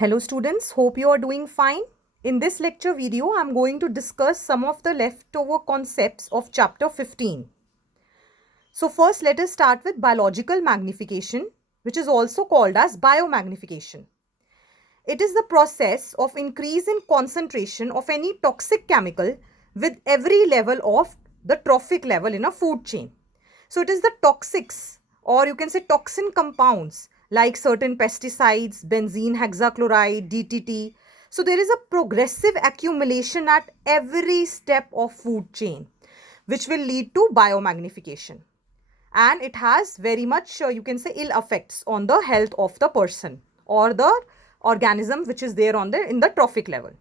Hello students, hope you are doing fine. In this lecture video, I am going to discuss some of the leftover concepts of chapter 15. So first let us start with biological magnification, which is also called as biomagnification. It is the process of increase in concentration of any toxic chemical with every level of the trophic level in a food chain. So it is the toxics, or you can say toxin compounds like certain pesticides, benzene hexachloride, DDT. So there is a progressive accumulation at every step of food chain, which will lead to biomagnification. And it has very much, you can say, ill effects on the health of the person or the organism which is there in the trophic level.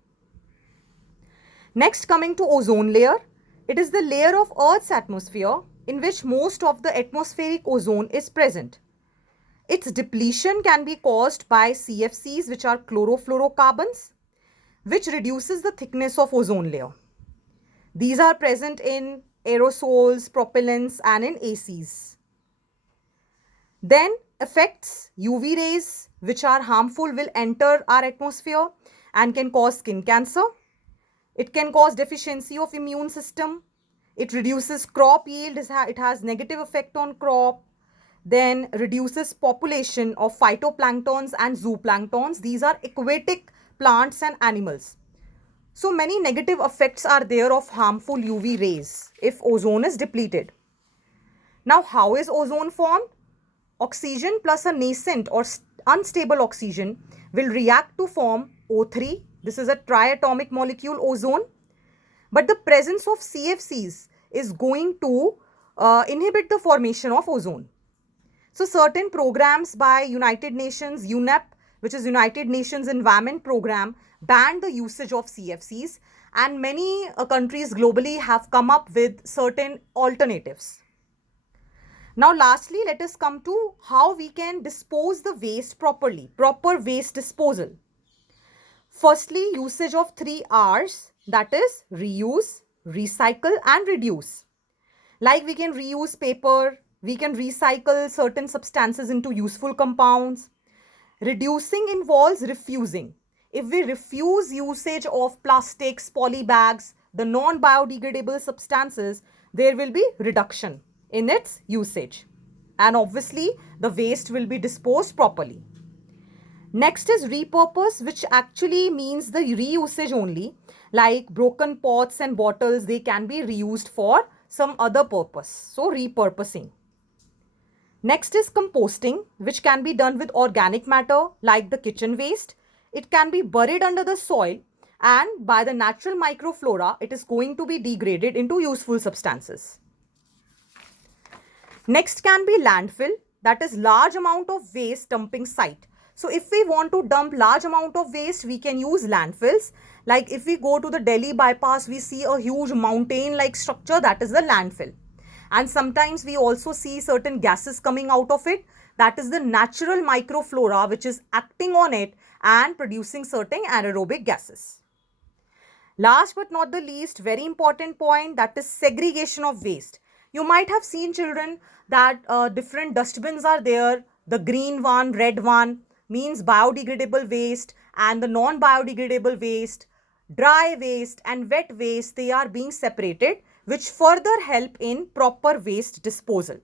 Next, coming to ozone layer, it is the layer of Earth's atmosphere in which most of the atmospheric ozone is present. Its depletion can be caused by CFCs, which are chlorofluorocarbons, which reduces the thickness of ozone layer. These are present in aerosols, propellants, and in ACs. Then effects, UV rays, which are harmful, will enter our atmosphere and can cause skin cancer. It can cause deficiency of immune system. It reduces crop yield. It has negative effect on crop. Then reduces population of phytoplanktons and zooplanktons. These are aquatic plants and animals. So many negative effects are there of harmful UV rays if ozone is depleted. Now, how is ozone formed? Oxygen plus a nascent or unstable oxygen will react to form O3. This is a triatomic molecule, ozone. But the presence of CFCs is going to inhibit the formation of ozone. So certain programs by United Nations, UNEP, which is United Nations Environment Program, banned the usage of CFCs, and many countries globally have come up with certain alternatives. Now lastly, let us come to how we can dispose the waste properly, proper waste disposal. Firstly, usage of 3 R's, that is reuse, recycle and reduce. Like we can reuse paper, we can recycle certain substances into useful compounds. Reducing involves refusing. If we refuse usage of plastics, poly bags, the non-biodegradable substances, there will be reduction in its usage. And obviously, the waste will be disposed properly. Next is repurpose, which actually means the reusage only. Like broken pots and bottles, they can be reused for some other purpose. So repurposing. Next is composting, which can be done with organic matter like the kitchen waste. It can be buried under the soil, and by the natural microflora, it is going to be degraded into useful substances. Next can be landfill, that is large amount of waste dumping site. So if we want to dump large amount of waste, we can use landfills. Like if we go to the Delhi bypass, we see a huge mountain-like structure, that is the landfill. And sometimes we also see certain gases coming out of it. That is the natural microflora which is acting on it and producing certain anaerobic gases. Last but not the least, very important point, that is segregation of waste. You might have seen, children, that different dustbins are there. The green one, red one means biodegradable waste, and the non-biodegradable waste, dry waste and wet waste, they are being separated, which further help in proper waste disposal.